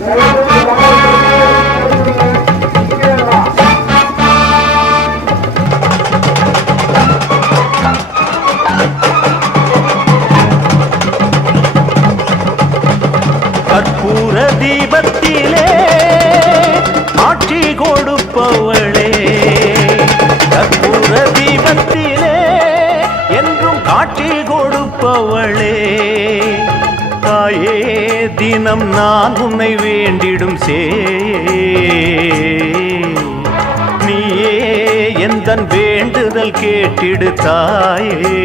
கற்பூர தீபத்திலே ஆட்சி கொடுப்பவளே, கற்பூர தீபத்திலே என்றும் காட்சி கொடுப்பவளே, தாயே தினம் நான் உன்னை வேண்டிடும் நீயே எந்தன் வேண்டுதல் கேட்டிடு தாயே,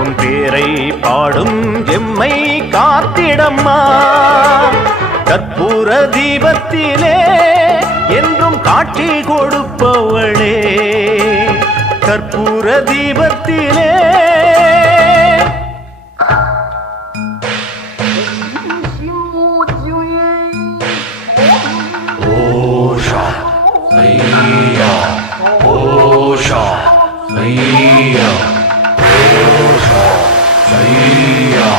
உன் பேரை பாடும் எம்மை காத்திடம்மா. கற்பூர தீபத்திலே என்றும் காட்சி கொடுப்பவளே, கற்பூர தீபத்திலே. ஓஷா ஐயா, ஓஷா ஐயா, ஓஷா ஐயா.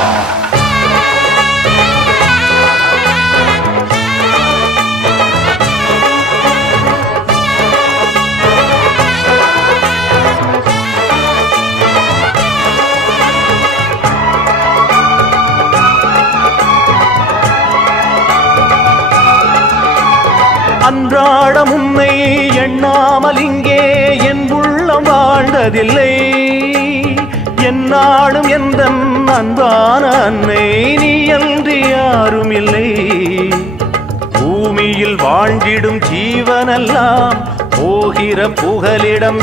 அன்றாடம் உன்னை எண்ணாமல் இங்கே என் உள்ளம் வாழ்ந்ததில்லை, என்னாலும் எந்த அன்பான அன்னை நீ அன்றி யாரும் இல்லை. பூமியில் வாழ்ந்திடும் ஜீவனெல்லாம் போகிற புகலிடம்